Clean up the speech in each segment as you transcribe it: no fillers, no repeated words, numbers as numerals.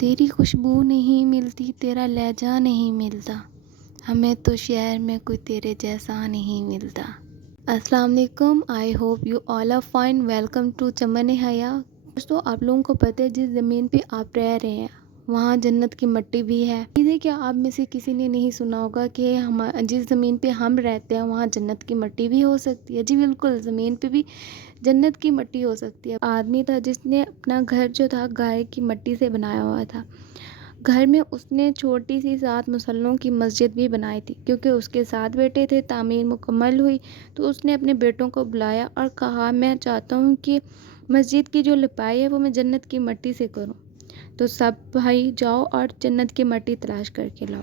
تیری خوشبو نہیں ملتی، تیرا لہجہ نہیں ملتا، ہمیں تو شہر میں کوئی تیرے جیسا نہیں ملتا۔ السلام علیکم، I hope you all are fine. Welcome to Chaman Haya. دوستو، آپ لوگوں کو پتہ ہے جس زمین پہ آپ رہ رہے ہیں وہاں جنت کی مٹی بھی ہے۔ کیا آپ میں سے کسی نے نہیں سنا ہوگا کہ جس زمین پہ ہم رہتے ہیں وہاں جنت کی مٹی بھی ہو سکتی ہے؟ جی بالکل، زمین پہ بھی جنت کی مٹی ہو سکتی ہے۔ آدمی تھا جس نے اپنا گھر جو تھا گائے کی مٹی سے بنایا ہوا تھا۔ گھر میں اس نے چھوٹی سی 7 مسلوں کی مسجد بھی بنائی تھی، کیونکہ اس کے 7 بیٹے تھے۔ تعمیر مکمل ہوئی تو اس نے اپنے بیٹوں کو بلایا اور کہا، میں چاہتا ہوں کہ مسجد کی جو لپائی ہے وہ میں جنت کی مٹی سے کروں۔ تو سب بھائی جاؤ اور جنت کی مٹی تلاش کر کے لاؤ۔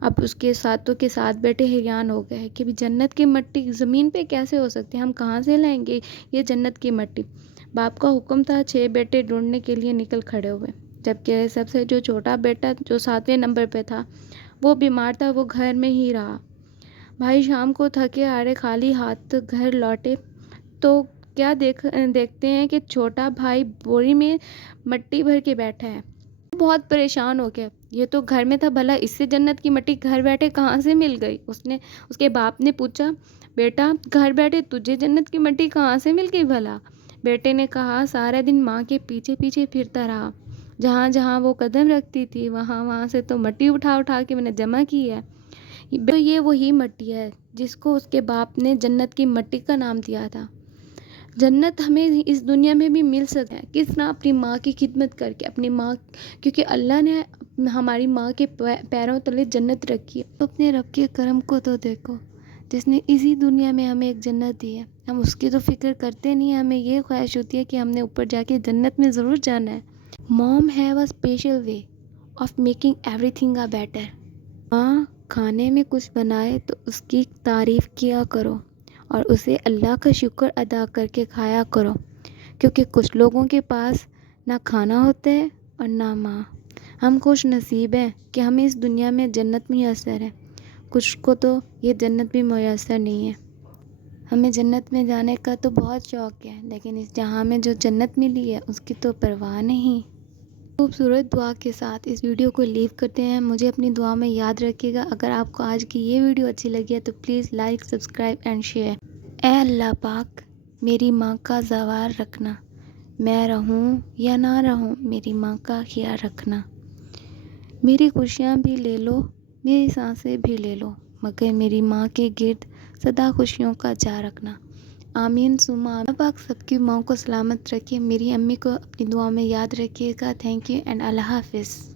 اب اس کے 7 بیٹے حیران ہو گئے کہ جنت کی مٹی زمین پہ کیسے ہو سکتی ہے، ہم کہاں سے لائیں گے یہ جنت کی مٹی۔ باپ کا حکم تھا، 6 بیٹے ڈھونڈنے کے لیے نکل کھڑے ہوئے، جبکہ سب سے جو چھوٹا بیٹا جو 7ویں نمبر پہ تھا وہ بیمار تھا، وہ گھر میں ہی رہا۔ بھائی شام کو تھکے ہارے خالی ہاتھ گھر لوٹے تو کیا دیکھتے ہیں کہ چھوٹا بھائی بوری میں مٹی بھر کے بیٹھا ہے۔ بہت پریشان ہو گیا، یہ تو گھر میں تھا، بھلا اس سے جنت کی مٹی گھر بیٹھے کہاں سے مل گئی؟ اس کے باپ نے پوچھا، بیٹا گھر بیٹھے تجھے جنت کی مٹی کہاں سے مل گئی بھلا؟ بیٹے نے کہا، سارا دن ماں کے پیچھے پیچھے پھرتا رہا، جہاں جہاں وہ قدم رکھتی تھی وہاں سے تو مٹی اٹھا اٹھا کے میں نے جمع کی ہے۔ تو یہ وہی مٹی ہے جس کو اس کے باپ نے جنت کی مٹی کا نام دیا تھا۔ جنت ہمیں اس دنیا میں بھی مل سکتا ہے، کس طرح؟ اپنی ماں کی خدمت کر کے، اپنی ماں، کیونکہ اللہ نے ہماری ماں کے پیروں تلے جنت رکھی ہے۔ تو اپنے رب کے کرم کو تو دیکھو، جس نے اسی دنیا میں ہمیں ایک جنت دی ہے۔ ہم اس کی تو فکر کرتے نہیں ہیں، ہمیں یہ خواہش ہوتی ہے کہ ہم نے اوپر جا کے جنت میں ضرور جانا ہے۔ Mom have a special way of making everything a better۔ ماں کھانے میں کچھ بنائے تو اس کی تعریف کیا کرو اور اسے اللہ کا شکر ادا کر کے کھایا کرو، کیونکہ کچھ لوگوں کے پاس نہ کھانا ہوتا ہے اور نہ ماں۔ ہم خوش نصیب ہیں کہ ہمیں اس دنیا میں جنت میسر ہے، کچھ کو تو یہ جنت بھی میسر نہیں ہے۔ ہمیں جنت میں جانے کا تو بہت شوق ہے، لیکن اس جہاں میں جو جنت ملی ہے اس کی تو پرواہ نہیں۔ خوبصورت دعا کے ساتھ اس ویڈیو کو لیو کرتے ہیں۔ مجھے اپنی دعا میں یاد رکھیے گا۔ اگر آپ کو آج کی یہ ویڈیو اچھی لگی ہے تو please like, subscribe and share. اے اللہ پاک، میری ماں کا زوال رکھنا، میں رہوں یا نہ رہوں میری ماں کا خیال رکھنا۔ میری خوشیاں بھی لے لو، میری سانسیں بھی لے لو، مگر میری ماں کے گرد سدا خوشیوں کا جا رکھنا۔ آمین ثم آمین۔ اللہ پاک سب کی ماں کو سلامت رکھے۔ میری امی کو اپنی دعا میں یاد رکھیے گا۔ تھینک یو اینڈ اللہ حافظ۔